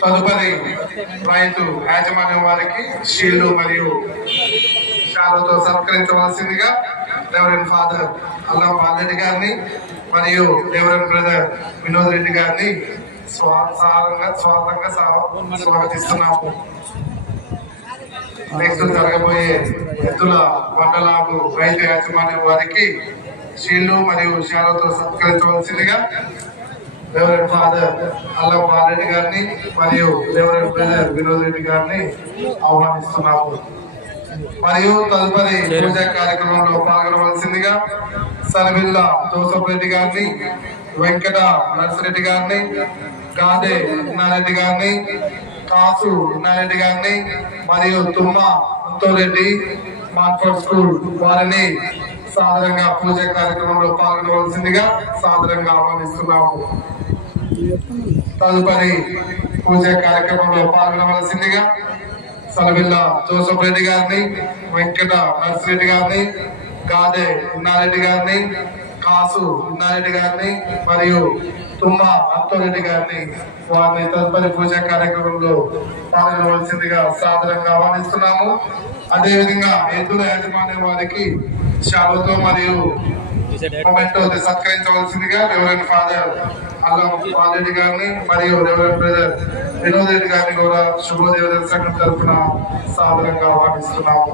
తదుపరి రైతు యాజమాన్యం వారికి షీల్డ్ మరియు శాలుతో సత్కరించవలసిందిగా రెవరెండ్ ఫాదర్ అల్లం బాలరెడ్డి గారిని మరియు రెవరెండ్ బ్రదర్ వినోద్ రెడ్డి గారిని స్వాగతంగా స్వాగతిస్తున్నాము. నెక్స్ట్ జరగబోయే ఎద్దుల మండలాలు రైతు యాజమాన్యం వారికి షీల్డ్ మరియు శాలుతో సత్కరించవలసిందిగా రెవరెండ్ ఫాదర్ అల్లం బాలరెడ్డి గారిని మరియు రెవరెండ్ బ్రదర్ వినోద్ రెడ్డి గారిని ఆహ్వానిస్తున్నాము. మరియు తదుపరి పూజా కార్యక్రమంలో పాల్గొనవలసిందిగా సనబిల్ల జోసఫ్ రెడ్డి గారిని, వెంకట నర్సిరెడ్డి గారిని, గాదే ఇన్నారెడ్డి గారిని, కాసు ఇన్నారెడ్డి గారిని మరియు తుమ్మ ముత్తోరెడ్డి మాన్ఫోర్డ్ స్కూల్ వారిని సాదరంగా పూజ కార్యక్రమంలో పాల్గొనవలసిందిగా సాదరంగా ఆహ్వానిస్తున్నాము. తదుపరి పూజ కార్యక్రమంలో పాల్గొనవలసిందిగా సలబిల్ల జోసఫ్ రెడ్డి గారిని, వెంకట నర్సిరెడ్డి గారిని, గాదే ఇన్నారెడ్డి గారిని, కాసు ఇన్నారెడ్డి గారిని మరియు తుమ్మ అత్తోరెడ్డి గారిని వారిని తదుపరి పూజా కార్యక్రమంలో పాల్గొనవలసిందిగా సాదరంగా ఆహ్వానిస్తున్నాము. అదేవిధంగా ఎద్దుల యాజమాన్యం వారికి శాలుతో మరియు మొమెంటో సత్కరించవలసిందిగా రెవరెండ్ ఫాదర్ అల్లం బాలరెడ్డి గారిని మరియు రెవరెండ్ బ్రదర్ వినోద్ రెడ్డి గారిని కూడా శుభోదయ సంఘం తరఫున సాదరంగా ఆహ్వానిస్తున్నాము.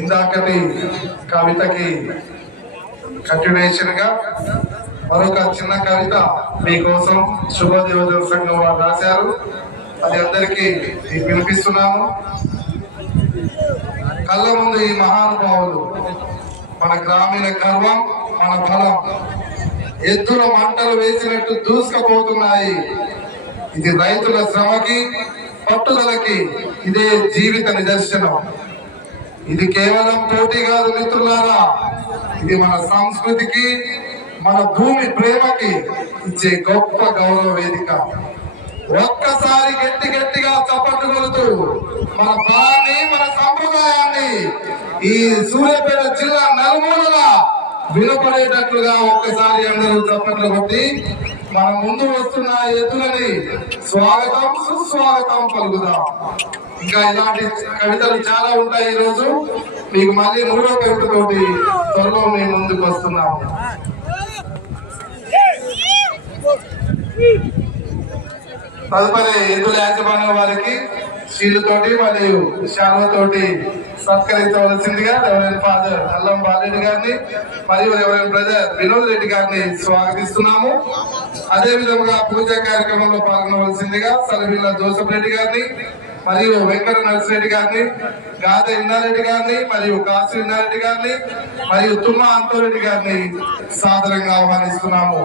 ఇందాకటి కవితకి కంటిన్యూషన్ గా మరొక చిన్న కవిత మీకోసం శుభోదయ సంఘం వారు రాశారు. అది అందరికీ వినిపిస్తున్నాము. కళ్ళ ముందు ఈ మహానుభావులు మన గ్రామీణ గర్వం, మన బలం ఎద్దుల మంటలు వేసినట్టు దూసుకుపోతున్నాయి. ఇది రైతుల శ్రమకి, పట్టుదలకి ఇదే జీవిత నిదర్శనం. ఇది కేవలం పోటీ కాదు మిత్రులారా, ఇది మన సంస్కృతికి, మన భూమి ప్రేమకి ఇచ్చే గొప్ప గౌరవ వేదిక. ఒక్కసారి గట్టి గట్టిగా చప్పట్లు కొడుతూ మన బలాన్ని, మన సంప్రదాయాన్ని ఈ సూర్యాపేట జిల్లా నలుమూలలా వినపడేటట్లుగా ఒక్కసారి అందరూ చప్పట్లు కొట్టి మన ముందు వస్తున్న ఎద్దులని స్వాగతం సుస్వాగతం పలుకుదాం. ఇంకా ఇలాంటి కవితలు చాలా ఉంటాయి. ఈ రోజు మీకు మళ్ళీ 3వ కవితతోటి త్వరలో మేము ముందుకు వస్తున్నాము. తదుపరి ఎద్దుల యాజమాన్యం వారికి షీల్డ్తోటి మరియు శాలువతోటి సత్కరించవలసిందిగా రెవరెండ్ ఫాదర్ అల్లం బాలరెడ్డి గారిని మరియు రెవరెండ్ బ్రదర్ వినోద్ రెడ్డి గారిని స్వాగతిస్తున్నాము. అదే విధంగా పూజా కార్యక్రమంలో పాల్గొనవలసిందిగా సలబిల్ల జోసఫ్ రెడ్డి గారిని మరియు వెంకట నర్సిరెడ్డి గారిని, గాదే ఇన్నారెడ్డి గారిని మరియు కాసు ఇన్నారెడ్డి గారిని మరియు తుమ్మ అంతోరెడ్డి గారిని సాదరంగా ఆహ్వానిస్తున్నాము.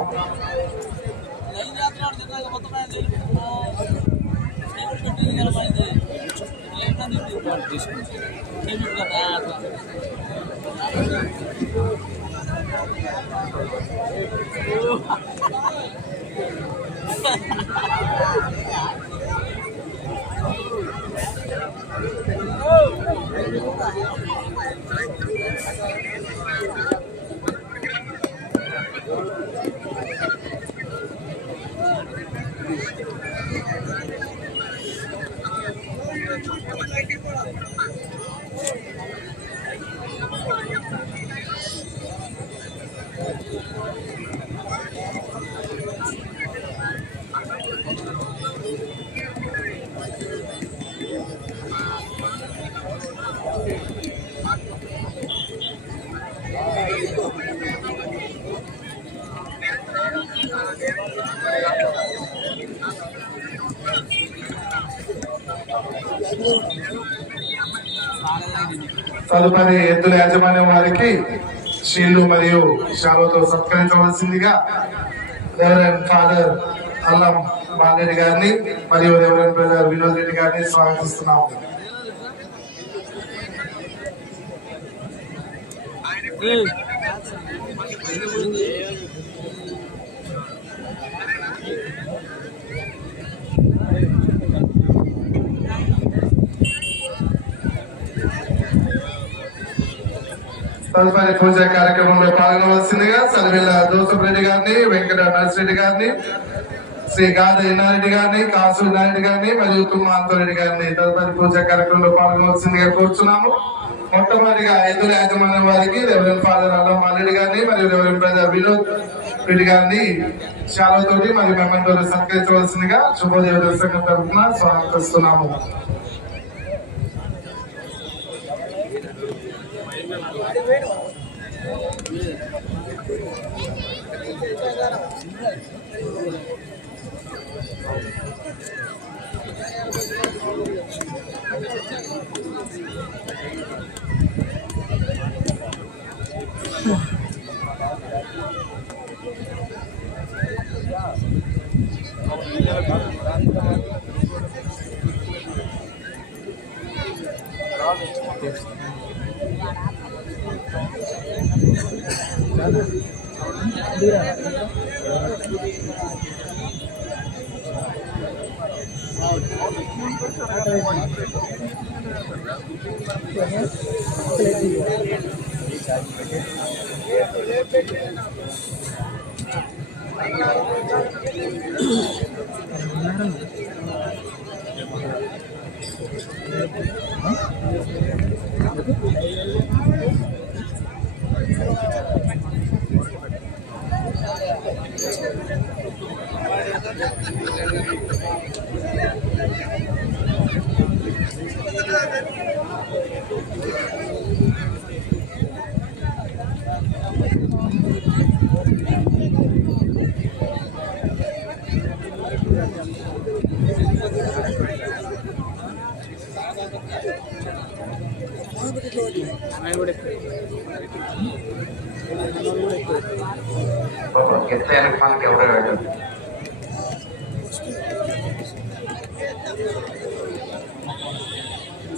తదుపరి ఎద్దుల యాజమాన్యం వారికి షీల్డ్ మరియు షాలుతో సత్కరించవలసిందిగా రెవరెండ్ ఫాదర్ అల్లం బాలరెడ్డి గారిని మరియు రెవరెండ్ బ్రదర్ వినోద్ రెడ్డి గారిని స్వాగతిస్తున్నాము. తదుపరి పూజా కార్యక్రమంలో పాల్గొనవలసిందిగా సరివెల్ల జోసఫ్ రెడ్డి గారిని, వెంకట నర్సిరెడ్డి గారిని, శ్రీ గాద ఇన్నారెడ్డి గారిని, కాసు ఇన్నారెడ్డి గారిని మరియు తుమ్మ అంతరెడ్డి గారిని తదుపరి పూజా కార్యక్రమంలో పాల్గొనవలసిందిగా కోరుచున్నాము. మొట్టమొదటిగా ఎద్దుల యాజమాన్యం వారికి రెవరెండ్ ఫాదర్ అల్లం మాలరెడ్డి గారిని మరియు రెవరెండ్ బ్రదర్ వినోద్ రెడ్డి గారిని శాలతోటి మరియు మెమెంటో సత్కరించవలసిందిగా శుభోదయ సంఘం తరఫున స్వాగతిస్తున్నాము.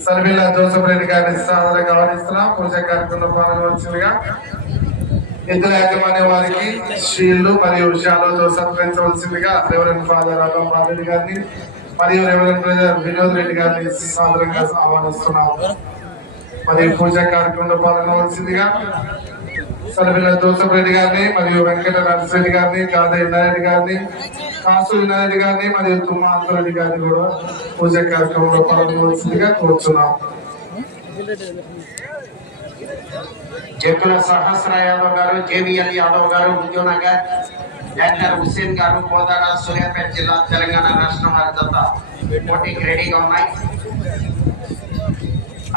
సర్వేల జోసఫ్ రెడ్డి గారిని సాధారణంగా ఆహ్వానిస్తున్నాం. పూజా కార్యక్రమంలో పాల్గొనవలసిందిగా ఎద్దుల యాజమాన్యం వారికి షీల్డ్ మరియు షాలుతో సత్కరించవలసిందిగా రెవరెండ్ ఫాదర్ అల్లం బాలరెడ్డి గారిని మరియు రెవరెండ్ బ్రదర్ వినోద్ రెడ్డి గారిని సాధారణంగా ఆహ్వానిస్తున్నాము. మరియు పూజా కార్యక్రమంలో పాల్గొనవలసిందిగా సర్వేల జోసఫ్ రెడ్డి గారిని మరియు వెంకట నర్సిరెడ్డి గారిని, గాద ఇన్నారెడ్డి గారిని, కాసు ఇన్నారెడ్డి గారిని మరియు తుమ్మ అంతరెడ్డి గారిని కూడా పూజా కార్యక్రమంలో పాల్గొనవలసిందిగా కోరుచున్నాం. జక్కుల సహస్ర యాదవ్ గారు, జేబిఎల్ యాదవ్ గారు, విజయనగర్, డాక్టర్ హుస్సేన్ గారు, కోదాడ, సూర్యాపేట జిల్లా, తెలంగాణ రాష్ట్రం వారి జత పోటీకి రెడీగా ఉన్నాయి.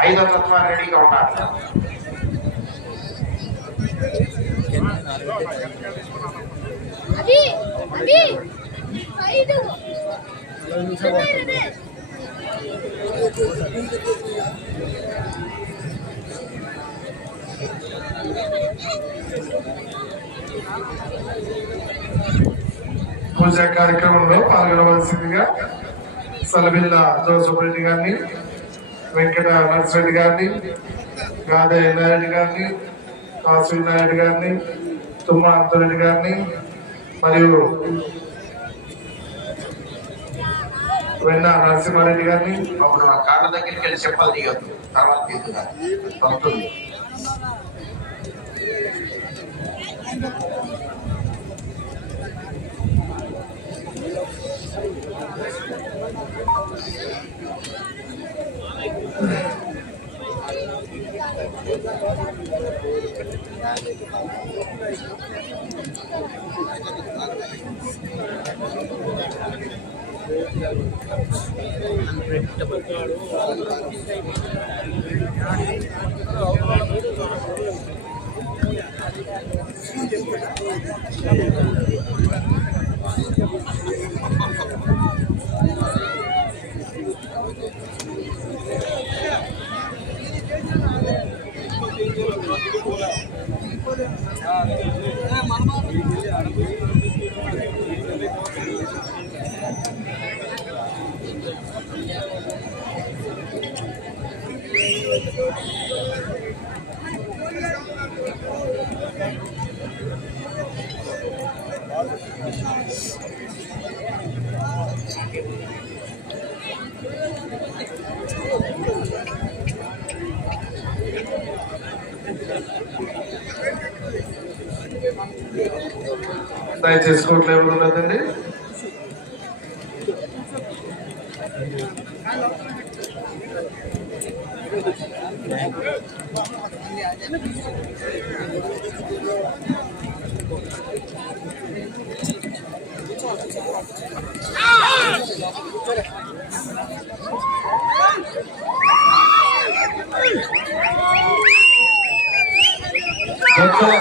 5వ తత్వ రెడీగా ఉండాలి. పూజా కార్యక్రమంలో పాల్గొనవలసిందిగా సలబిల్ల జోసఫ్ రెడ్డి గారిని, వెంకట నర్సిరెడ్డి గారిని, గాదే నాయుడు గారిని, కాసు నాయుడు గారిని, తుమ్మ అంతరెడ్డి గారిని మరియు వెన్న నరసింహారెడ్డి గారిని. అప్పుడు ఆ కాళ్ళ దగ్గరికి వెళ్ళి చెప్పాలి దిగద్దు, తర్వాత దిగుతుంది. దయచేసి కోట్లు ఎవరు ఉన్నదండి.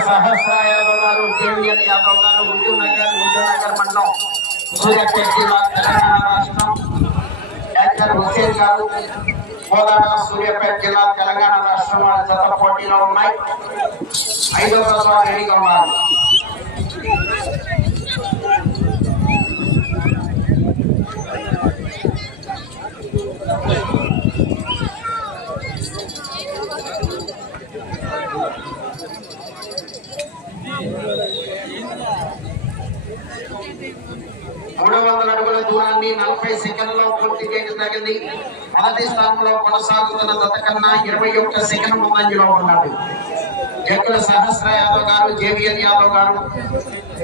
సహస్ర యాదవ్ గారు, కేవీఎల్ యాదవ్ గారు, హుజూర్నగర్ మండలం, సూర్యాపేట జిల్లా, తెలంగాణ రాష్ట్రం. డాక్టర్ హుస్సేన్ గారు, కోదాడ, సూర్యాపేట జిల్లా, తెలంగాణ రాష్ట్రం వారి జత పోటీలో ఉన్నాయి. 5వ జత రెడీగా ఉన్నారు. దూరాన్ని 40 సెకండ్లలో పూర్తి చేయడం జరిగింది. మొదటి స్థానంలో కొనసాగుతున్న జత కన్నా 21 సెకండ్ ముందంజలో ఉన్నాడు. జక్కుల సహస్ర యాదవ్ గారు, జేవిఎల్ యాదవ్ గారు,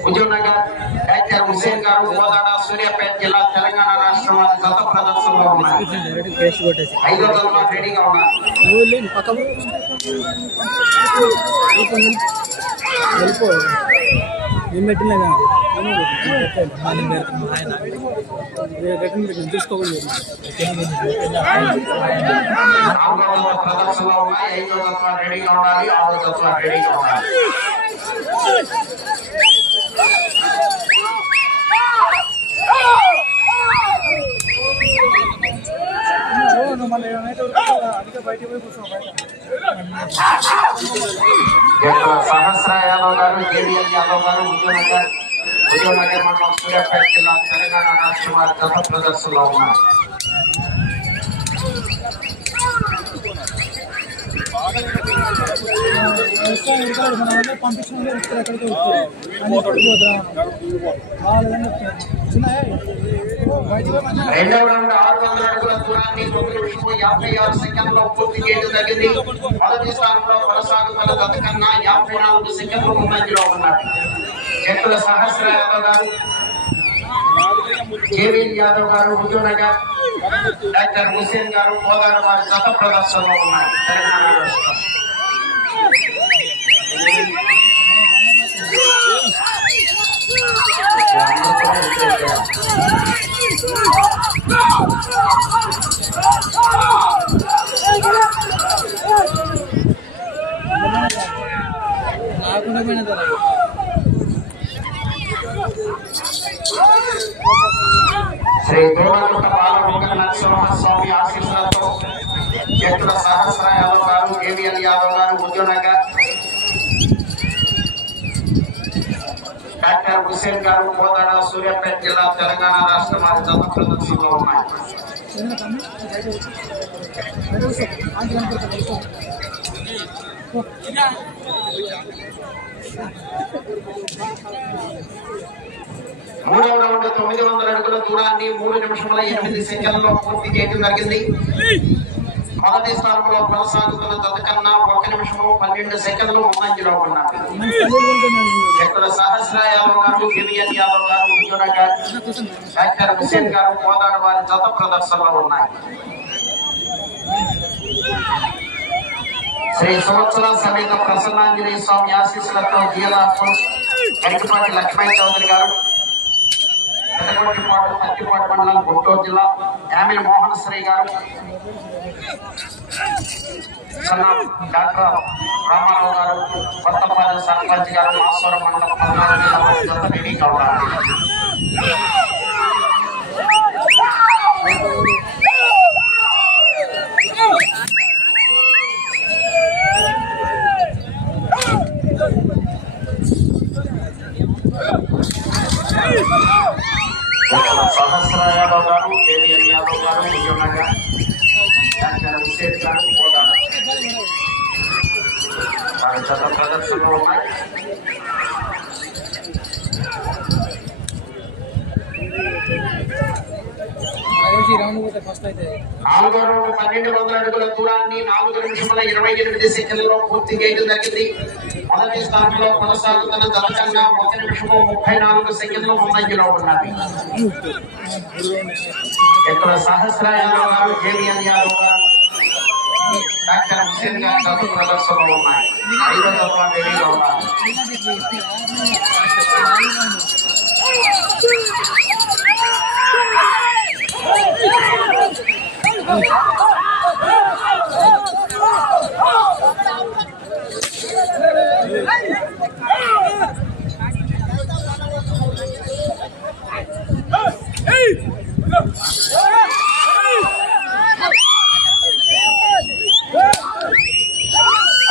హుజూర్నగర్, డాక్టర్ హుస్సేన్ గారు, కోదాడ, సూర్యాపేట జిల్లా, తెలంగాణ రాష్ట్రం వారి జత ప్రదర్శనలో ఉన్నారు. 5వ జతలో రెడీగా ఉన్నారు. ప్రదర్శనలో ఉన్నాయి. 5వ జత రెడీగా ఉండాలి. 6వ జత రెడీగా ఉండాలి. సహస్ర యాదవ్ గారు, కేవీఎల్ యాదవ్ గారు, హుజూర్నగర్ మండలం, సూర్యాపేట జిల్లా, తెలంగాణ రాష్ట్రం వారి జత ప్రదర్శనలో ఉన్నారు. రెండవ రౌండ్ 600 అడుగుల దూరాన్ని 9:56 సెకండ్లో పూర్తి చేయడం జరిగింది. మొదటి స్థానంలో కొనసాగుతున్న జత కన్నా 54 సెకండ్లు ముందంజలో ఉన్నారు. జక్కుల సహస్ర యాదవ్ గారు, కేవీఎల్ యాదవ్ గారు, హుజూర్నగర్, డాక్టర్ హుస్సేన్ గారు, కోదాడ వారి జత ప్రదర్శనలో ఉన్నారు. తెలంగాణ రాష్ట్రం. శ్రీ దోమగుట్ట బాలమురుగన్ నరసింహస్వామి ఆశీస్సులతో జక్కుల సహస్ర యాదవ్ గారు, కేవీఎల్ యాదవ్ గారు, హుజూర్నగర్, డాక్టర్ హుసేన్ గారు కోదాడ సూర్యాపేట జిల్లా తెలంగాణ రాష్ట్రం వారి జత ప్రదర్శనలో ఉన్నాయి. మూడవ రౌండ్ 900 అడుగుల దూరాన్ని 3 నిమిషముల 8 సెకండ్లలో పూర్తి చేయడం జరిగింది. మొదటి స్థానంలో కొనసాగుతున్న జత కన్నా 1 నిమిషము 12 సెకండ్లు ముందంజలో ఉన్నారు. ఇక్కడ సహస్ర యాదవ్ గారు, గివియన్ యాదవ్ గారు, ఉద్యోనగర్ డాక్టర్ హుసేన్ గారు కోదాడ వారి జత ప్రదర్శనలో ఉన్నాయి. శ్రీ సంవత్సర సమేత ప్రసన్నాంజనేయ స్వామి ఆశీస్సులతో గరికపాటి లక్ష్మయ్య చౌదరి గారు, పెద్దగొట్టిపాడు పత్తిపాడు మండలం గుంటూరు జిల్లా, యామిల మోహన్ శ్రీ గారు, డాక్టర్ రామారావు గారు, కొత్తపాలెం సర్పంచ్ గారు, మాసవరం మండలం 14 జిల్లా రెడీగా ఉన్నారు. సహస్ర యాదవ్ గారు, కేవీఎన్ యాదవ్ గారు, ఉద్యోనగర్ డాక్టర్ హుసేన్ గారు కోదాడ వారి జత ప్రదర్శనలో ఉన్నాయి. నాలుగో రౌండ్ 1200 అడుగుల దూరాన్ని 4 నిమిషముల 28 సెకండ్లలో పూర్తి చేయడం జరిగింది. మొదటి స్థానంలో కొనసాగుతున్న జత కన్నా 1 నిమిషము 34 సెకండ్లు ముందంజలో ఉన్నది. ఇక్కడ సహస్ర యాదవ్ గారు, కేవీఎన్ యాదవ్ గారు, డాక్టర్ హుసేన్ గారు జత ప్రదర్శనలో ఉన్నాయి.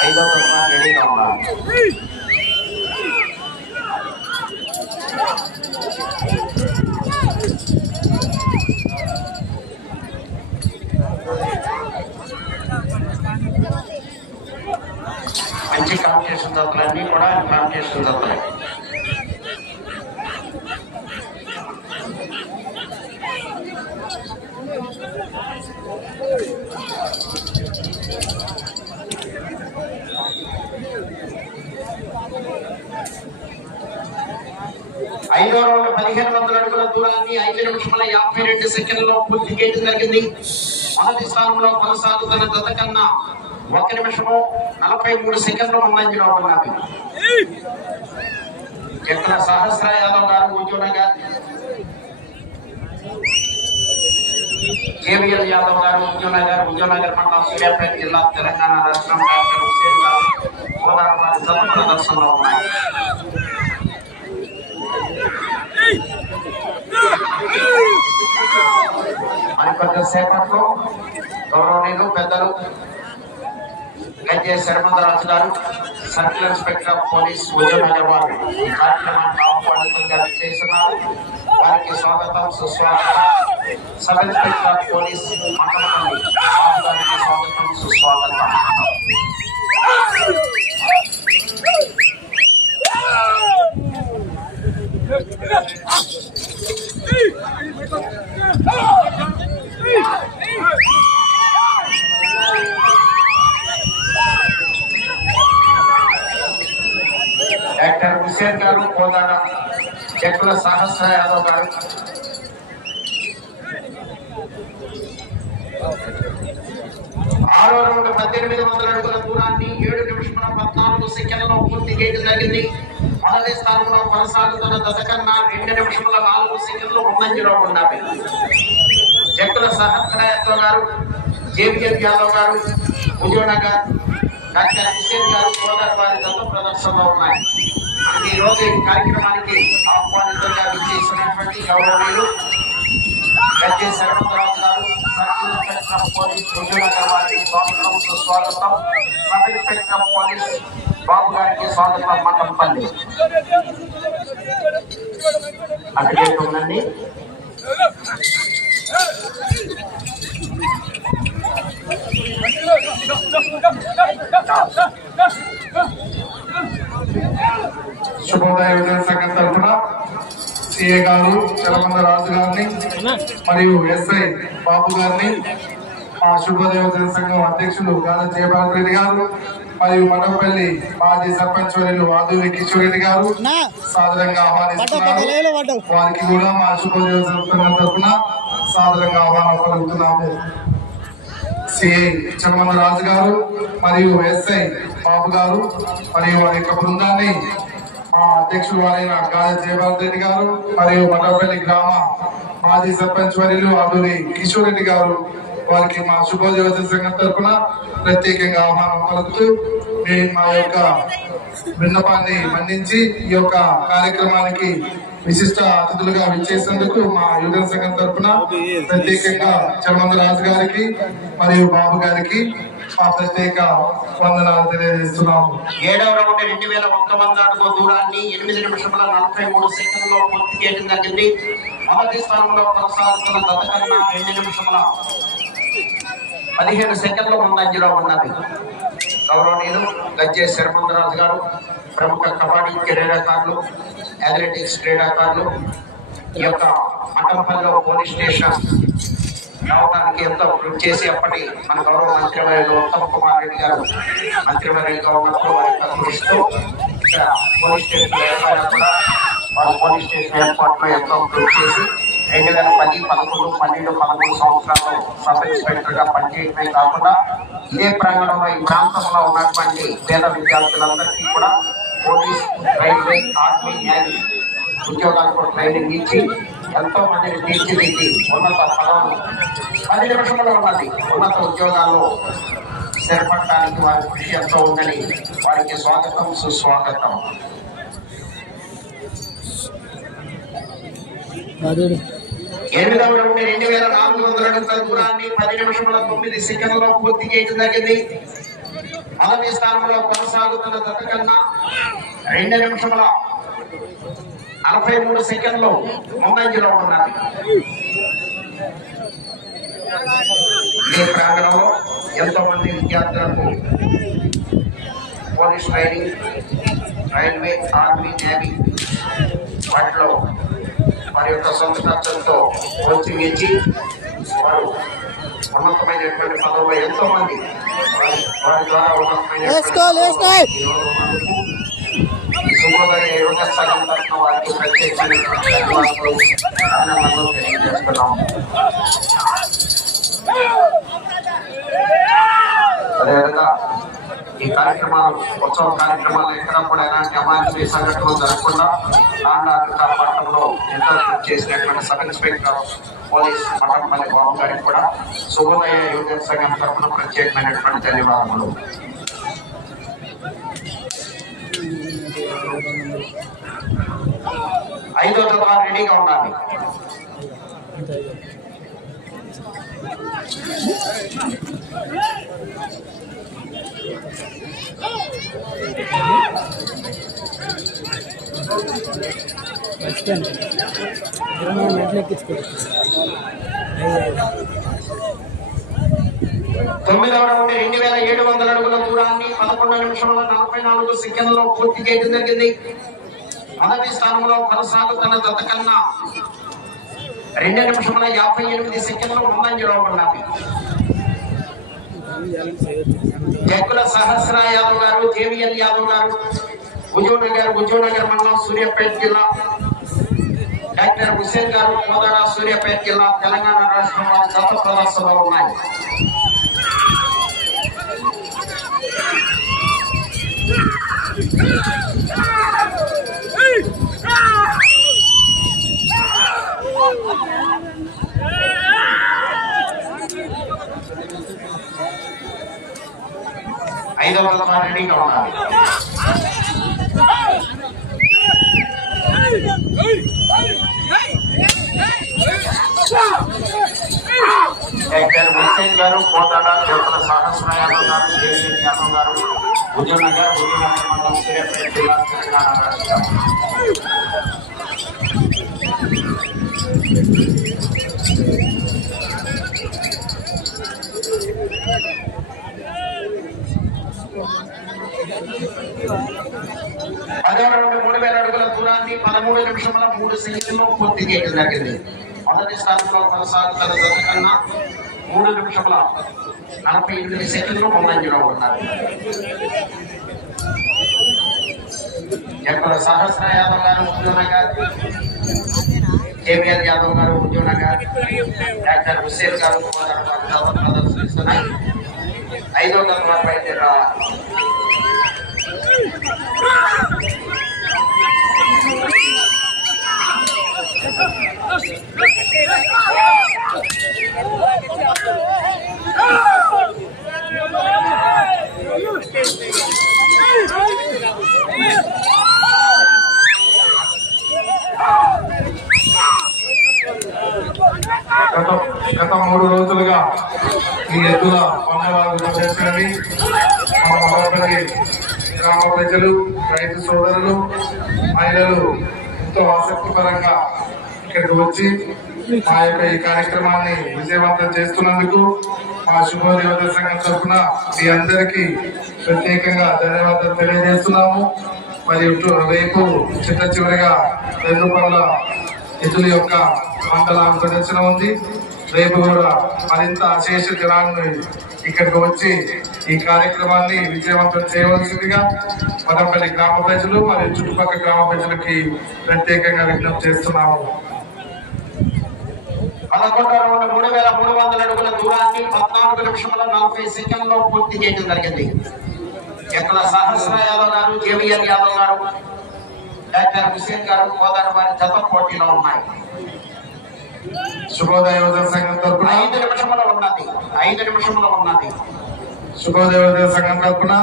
5వ రౌండ్ రెడీగా ఉన్నారు. మంచి కాంపిటీషన్ జతలన్నీ కూడా కాంపిటీషన్ జతలే. ఐదో రౌండ్ 1500 అడుగుల దూరాన్ని 5 నిమిషముల 52 సెకండ్లలో పూర్తి చేయడం జరిగింది. మొదటి స్థానంలో కొనసాగుతున్న జత కన్నా 1 నిమిషము 43 సెకండ్లు ముందంజలో ఉన్నది. ఇక్కడ సహస్ర యాదవ్ గారు, ఉద్యోనగర్ కేవీఎల్ యాదవ్ గారు, ఉద్యోనగర్ మండలం సూర్యాపేట జిల్లా తెలంగాణ రాష్ట్రం డాక్టర్ హుసేన్ గారు కోదాడ వారి జత ప్రదర్శనలో ఉన్నాయి. మరికొద్ది సేపట్లో గౌరవనీయులు పెద్దలు గంజే శర్మందరాజు గారు, సర్కిల్ ఇన్స్పెక్టర్ ఆఫ్ పోలీస్ ఉద్యోనగర్ వారు ఈ కార్యక్రమాన్ని ఆహ్వానితంగా చేస్తున్నారు. వారికి స్వాగతం, సుస్వాగతం. సబ్ ఇన్స్పెక్టర్ ఆఫ్ పోలీస్ మండలపల్లి వారికి స్వాగతం, సుస్వాగతం. డాక్టర్ హుసేన్ గారు కోదాడ, చెక్కుల సహస్ర యాదవ్ గారు, ఆరో రౌండ్ 1800 అడుగుల దూరాన్ని 7 నిమిషముల 14 సెకండ్లలో పూర్తి చేయడం జరిగింది. మొదటి స్థానంలో కొనసాగుతున్న జత కన్నా 2 నిమిషముల 4 సెకండ్లు ముందంజలో ఉన్నవి. చెక్కుల సహస్ర యాదవ్ గారు, జేవిఎన్ యాదవ్ గారు, ఉద్యోనగర్ డాక్టర్ హుసేన్ గారు కోదాడ వారి జత ప్రదర్శనలో ఉన్నాయి. ఈ రోజు ఈ కార్యక్రమానికి ఆహ్వానితంగా విచ్చేసినటువంటి గౌరవనీయులు గంజే శర్మందరాజు గారు, సర్కిల్ ఇన్స్పెక్టర్ ఆఫ్ పోలీస్ ఉద్యోనగర్ వారికి స్వాగతం, సుస్వాగతం. సబ్ ఇన్స్పెక్టర్ ఆఫ్ పోలీస్ బాబు గారికి స్వాగతం, మఠంపల్లి. అటువైపు ఉందండి. శుభోదయ విద్యార్థి సంఘం తరఫున సిఏ గారు చలమంద రాజు గారిని మరియు ఎస్ఐ బాబు గారిని, మా శుభోదయ విద్యార్థి సంఘం అధ్యక్షులు గాదా జయభారత్ రెడ్డి గారు మరియు మఠంపల్లి మాజీ సర్పంచ్ వర్యులు ఆదూరి కిషోర్ రెడ్డి గారు సాదరంగా ఆహ్వానిస్తున్నారు. వారికి కూడా మా శుభోదయ విద్యార్థి సంఘం తరఫున సాదరంగా ఆహ్వానం పలుకుతున్నాము. సిఐ చలమంద రాజు గారు మరియు ఎస్ఐ బాబు గారు మరియు వారి యొక్క బృందాన్ని మా అధ్యక్షులు వారైన గాదా జయభారత్ రెడ్డి గారు మరియు మఠంపల్లి గ్రామ మాజీ సర్పంచ్ వర్యులు ఆదూరి కిషోర్ రెడ్డి గారు వారికి మా శుభోదయ సంఘం తరఫున ప్రత్యేకంగా ఆహ్వానం పలుకుతూ మా యొక్క విన్నపాన్ని మన్నించి ఈ యొక్క కార్యక్రమానికి విశిష్ట అతిథులుగా విచ్చేసేందుకు మా యువజన సంఘం తరఫున ప్రత్యేకంగా చలమంద రాజు గారికి మరియు బాబు గారికి మా ప్రత్యేక వందనాలు తెలియజేస్తున్నాము. 7వ రౌండ్ 2100 అడుగుల దూరాన్ని 8 నిమిషముల 43 సెకండ్లలో పూర్తి చేయడం జరిగింది. మొదటి స్థానంలో కొనసాగుతున్న దత్తకన్నా 2 నిమిషముల 15 సెకండ్ల ముందంజలో ఉన్నది. గౌరవనీయులు గజ్జే శరమందరాజు గారు ప్రముఖ కబడ్డీ క్రీడాకారులు, అథ్లెటిక్స్ క్రీడాకారులు, ఈ యొక్క మఠంపల్లిలో పోలీస్ స్టేషన్ రావడానికి ఎంతో కృషి చేసి అప్పటి మన గౌరవ మంత్రివర్యులు ఉత్తమ్ కుమార్ రెడ్డి గారు మంత్రివర్యులుగా ఉన్నప్పుడు వారి కృషిస్తూ ఇక్కడ పోలీస్ స్టేషన్ ఏర్పాటు కూడా వారు పోలీస్ స్టేషన్ ఏర్పాటులో ఎంతో కృషి చేసి 2010, 11, 12, 13 సంవత్సరాల్లో సబ్ ఇన్స్పెక్టర్ గా పనిచేయడమే కాకుండా ఇదే ప్రాంగణంలో ఈ ప్రాంతంలో ఉన్నటువంటి పేద విద్యార్థులందరికీ కూడా పోలీస్, రైల్వే, ఆర్మీ, నేవీ ఉద్యోగాలకు ట్రైనింగ్ ఇచ్చి ఎంతో మందిని తీర్చిదిద్ది ఉన్నత పదవులు 10 నిమిషంలో ఉన్నది ఉన్నత ఉద్యోగాల్లో స్థిరపడటానికి వారి కృషి ఎంతో ఉందని వారికి స్వాగతం, సుస్వాగతం. 8వ రౌండ్ 2400 అడుగుల దూరాన్ని 10 నిమిషముల 9 సెకండ్లలో పూర్తి చేయడం జరిగింది. మొదటి స్థానంలో కొనసాగుతున్న దత్తకన్నా 2 నిమిషముల 43 సెకండ్లు ముందంజలో ఉన్నది. ఈ ప్రాంగణంలో ఎంతో మంది విద్యార్థులకు police training, railway, army, navy వాటిలో వారి యొక్క సొంత ఖర్చులతో కోచింగ్ ఇచ్చి వారు ఉన్నతమైనటువంటి పదవుల్లో ఎంతో మంది వారి ద్వారా ఉన్నతమైన శుభోదయ యువజన సంఘం తరఫున వారికి ప్రత్యేకమైనటువంటి ధన్యవాదాలు, అభినందనలు తెలియజేస్తున్నాం. అదేవిధంగా ఈ కార్యక్రమాలు, ఉత్సవ కార్యక్రమాలు ఎక్కడ కూడా ఎలాంటి అవాంఛనీయ సంఘటనలు జరగకుండా నాండాన్ని కాపాడటంలో ఎంతో కృషి చేసినటువంటి సబ్ ఇన్స్పెక్టర్ పోలీస్ మఠంపల్లి బాబు గారికి కూడా శుభోదయ యువజన సంఘం తరఫున ప్రత్యేకమైనటువంటి ధన్యవాదాలు. ఐదో జత రెడీగా ఉండాలి. తొమ్మిదవ రౌండ్ 2700 అడుగుల దూరాన్ని 11 నిమిషముల 44 సెకండ్లలో పూర్తి చేయడం జరిగింది. మొదటి స్థానంలో కొనసాగుతున్న దత్తకన్నా 2 నిమిషముల 58 సెకండ్లు ముందంజలో ఉన్నది. జగ్గుల సహస్ర యాదవ్ గారు, జేవిఎల్ యాదవ్ గారు, హుజూర్నగర్ మండలం, సూర్యాపేట జిల్లా, డాక్టర్ హుసేన్ గారు, కోదాడ, సూర్యాపేట జిల్లా, తెలంగాణ రాష్ట్రంలో గత ప్రదర్శనలు ఉన్నాయి. ఐదవ జత రెడీగా ఉండాలి. డాక్టర్ హుసేన్ గారు, కోదాడ, జగ్గుల సహస్ర యాదవ్ గారు, జేవిఎల్ యాదవ్ గారు, హుజూర్నగర్ మండలం సూర్యాపేట జిల్లా తెలంగాణ రాష్ట్రం. పదహారు 3000 అడుగుల దూరాన్ని 13 నిమిషముల 3 సెకండ్లలో పూర్తి చేయడం జరిగింది. మొదటి స్థానంలో కొనసాగుతున్న జత కన్నా 3 నిమిషముల 48 సెకండ్లు ముందంజలో ఉన్నారు. ఎక్కడ సహస్ర యాదవ్ గారు హుజూర్నగర్, కేవీఎల్ యాదవ్ గారు హుజూర్నగర్, డాక్టర్ హుస్సేన్ గారు ప్రదర్శిస్తున్నాయి. 5వ గంటల బయట గత 3 రోజులుగా ఈ ఎద్దుల పండుగలు నిర్వహించినవి మన మదనపల్లి గ్రామ ప్రజలు, రైతు సోదరులు, మహిళలు ఎంతో ఆసక్తిపరంగా ఇక్కడికి వచ్చి మా యొక్క ఈ కార్యక్రమాన్ని విజయవంతం చేస్తున్నందుకు మా శుభోదయోదయ సంఘం తరఫున మీ అందరికీ ప్రత్యేకంగా ధన్యవాదాలు తెలియజేస్తున్నాము. మరియు రేపు చిట్ట చివరిగా 2 పనుల ఎద్దుల యొక్క మండల ప్రదర్శన ఉంది. రేపు కూడా మరింత అశేష జనాన్ని ఇక్కడికి వచ్చి ఈ కార్యక్రమాన్ని విజయవంతం చేయవలసిందిగా మదనపల్లి గ్రామ ప్రజలు మరియు చుట్టుపక్కల గ్రామ ప్రజలకి ప్రత్యేకంగా విజ్ఞప్తి చేస్తున్నాము. 11,300 అడుగుల దూరాన్ని 14 నిమిషముల 40 సెకండ్లో పూర్తి చేయడం జరిగింది. ఇక్కడ సహస్ర యాదవ్ గారు, జేవిఎల్ యాదవ్ గారు, డాక్టర్ హుస్సేన్ గారు కోదాడు వారి జత పోటీలో ఉన్నాయి. శుభోదయ యువజన సంఘం తరఫున 5 నిమిషముల ఉన్నది. శుభోదయ యువజన సంఘం తరఫున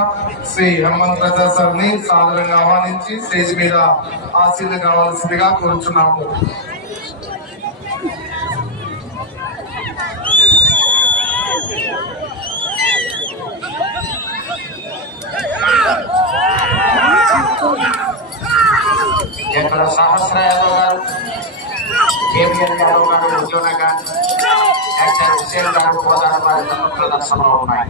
శ్రీ హనుమంత్ ప్రసాద్ సార్ని సాదరంగా ఆహ్వానించి స్టేజ్ మీద ఆశీర్వాదం కావాల్సిందిగా కోరుచున్నాము. ఇక్కడ సహస్ర యాదవ్ గారు, కేవీఎల్ యాదవ్ గారు హుజూర్నగర్, డాక్టర్ హుస్సేన్ గారు కోదాడు వారి జత ప్రదర్శనలో ఉన్నాయి.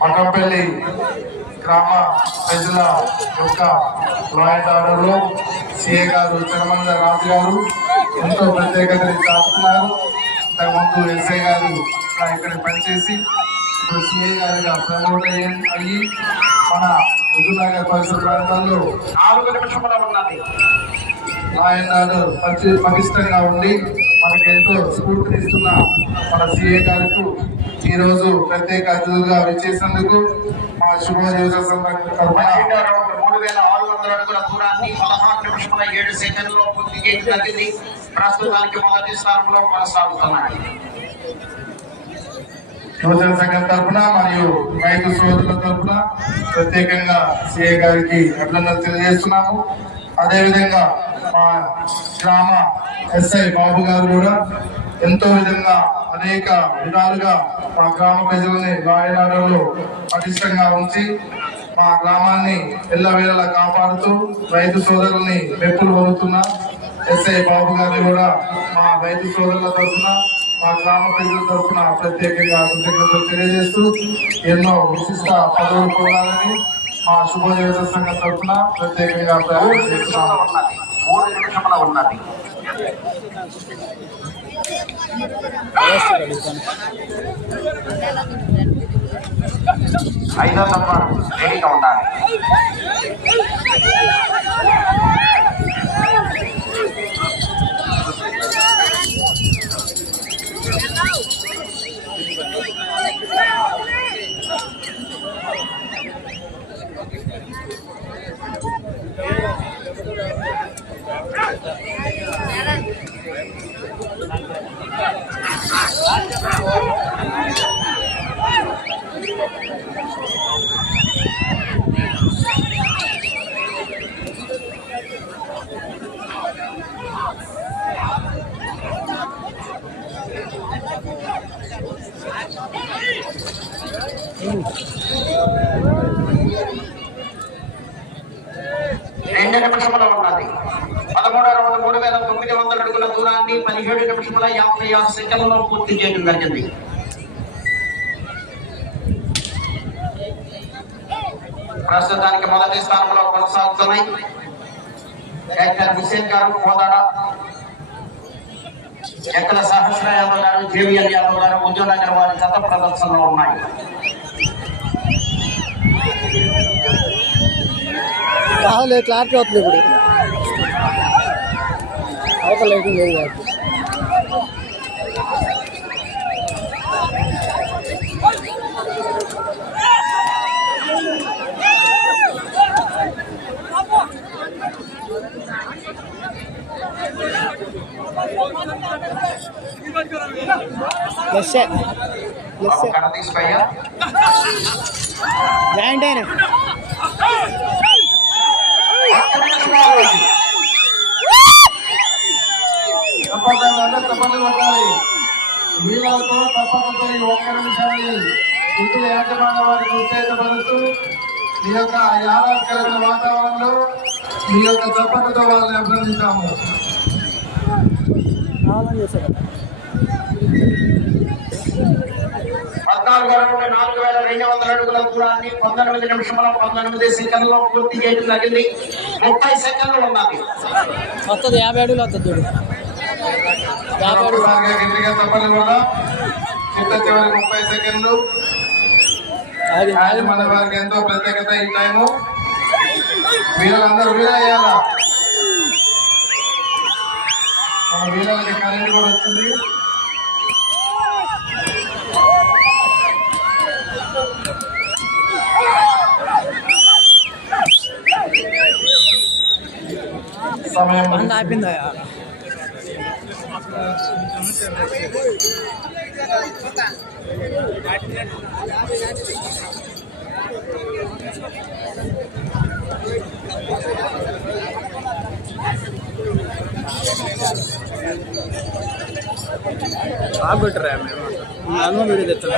మదనపల్లి గ్రామ ప్రజల యొక్క లా అండ్ ఆర్డర్ లో సిఏ గారు చరమంద రాజు గారు ఎంతో ప్రత్యేకతని చాటుతున్నారు. ఇంతకుముందు ఎస్ఐ గారు ఇక్కడ పనిచేసి ఇప్పుడు సిఐ గారిగా ప్రమోట్ అయ్యి మన హుజూర్నగర్ పరిసర ప్రాంతాల్లో 4 నిమిషముల ఉన్నది. లా అండ్ ఆర్డర్ పటిష్టంగా ఉండి మనకి ఎంతో స్ఫూర్తినిస్తున్న మన సిఏ గారికి ఈ రోజు ప్రత్యేక అతిథులుగా విచ్చేసినందుకు మా శుభోదయ సంఘం తరఫున 3,600 అడుగుల దూరాన్ని 16 నిమిషముల 7 సెకండ్లో పూర్తి చేయడం జరిగింది. ప్రస్తుతానికి మొదటి స్థానంలో కొనసాగుతున్నాయి. యువజన సంఘం తరఫున మరియు రైతు సోదరుల తరఫున ప్రత్యేకంగా సిఐ గారికి అభినందనలు తెలియజేస్తున్నాము. అదేవిధంగా మా గ్రామ ఎస్ఐ బాబు గారు కూడా ఎంతో విధంగా అనేక విధాలుగా మా గ్రామ ప్రజలని రాయనాడలో పటిష్టంగా ఉంచి మా గ్రామాన్ని ఎల్లవేళలా కాపాడుతూ రైతు సోదరుల్ని మెప్పులు పొందుతున్న ఎస్ఐ బాబు గారిని కూడా మా రైతు సోదరుల తరఫున మా గ్రామ ప్రజల తరఫున ప్రత్యేకంగా కృతజ్ఞతలు తెలియజేస్తూ ఎన్నో విశిష్ట పదవులు పొందాలని మా శుభోదయ సంఘం తరఫున ప్రత్యేకంగా ప్రారంభిస్తున్నాము. 3 నిమిషముల ఉన్నది. 5వ నంబర్ రెడీగా ఉండాలి. 2 నిమిషముల ఉన్నది. 13వ రౌండ్ 3900 అడుగుల దూరాన్ని 17 నిమిషముల 56 సెకండ్లలో పూర్తి చేయడం జరిగింది. ప్రస్తుతానికి మొదటి స్థానంలో కొనసాగుతున్నాయి డాక్టర్ హుసేన్ గారు కోదాడ, ఎక్కల సహస్ర యాదవ్ గారు, జేవిఎల్ యాదవ్ గారు, ఉద్యోగనగర్ వారి గత ప్రదర్శనలో ఉన్నాయి. క్లారిటీ అవుతుంది ఇప్పుడు అవతల లైటింగ్ లేదు కాబట్టి. జాయింట్ అయినా తప్పని కొట్టాలి. వీళ్ళతో తప్పకుండా ఈ 1 నిమిషాన్ని ఇంటి యాజమాన్య వారికి ఉత్తేజపరుస్తూ మీ యొక్క ఆహ్లాదకరమైన వాతావరణంలో మీ యొక్క తప్పకతో వాళ్ళని అభినందిస్తాము. 14,200 అడుగుల దూరాన్ని 19 నిమిషముల 19 సెకండ్లలో పూర్తి చేయడం జరిగింది. 30 సెకండ్లు ఉన్నది. 50 అడుగులు వస్తుంది. గట్టిగా తప్పని వల్ల చిట్ట చివరి 30 సెకండ్లు మన వారికి ఎంతో ప్రత్యేకత. ఈ టైము వీళ్ళందరూ వీలయ్యారా? మన వీళ్ళకి కరెంట్ కూడా వచ్చింది. సమయం అయిపోయిందా? ಆಗ್ಬಿಟ್ರೆ ನಾನು ಬಿಡಿದೆತ್ತಲ್ಲ.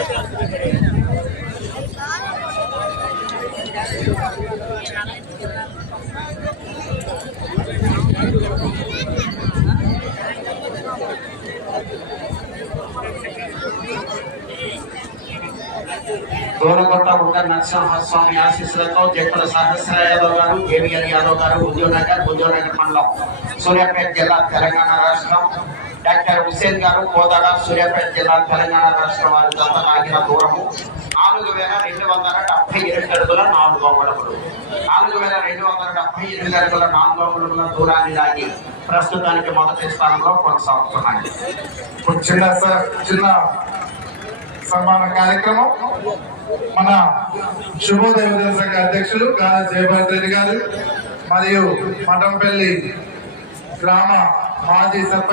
దూరకొట్ట ఉంట నరసింహస్వామి ఆశీస్సులతో జక్కల సహస్ర యాదవ్ గారు, జేవిఎల్ యాదవ్ గారు, ఉద్యోగనగర్ మండలం, సూర్యాపేట జిల్లా, తెలంగాణ రాష్ట్రం, డాక్టర్ హుసేన్ గారు కోదాడ, సూర్యాపేట జిల్లా, తెలంగాణ రాష్ట్రం వారి జత లాగిన దూరము 4,278 అడుగుల 4 అంగుళములు. 4,278 అడుగుల 4 అంగుళముల దూరాన్ని లాగి ప్రస్తుతానికి మొదటి స్థానంలో కొనసాగుతున్నాయి. ఇప్పుడు చిన్న సన్మాన కార్యక్రమం మన శుభోదయ ఉదయ సంఘ అధ్యక్షులు గాలి జయభారత్ రెడ్డి గారు మరియు మఠంపల్లి గ్రామ మాజీ సర్పంచ్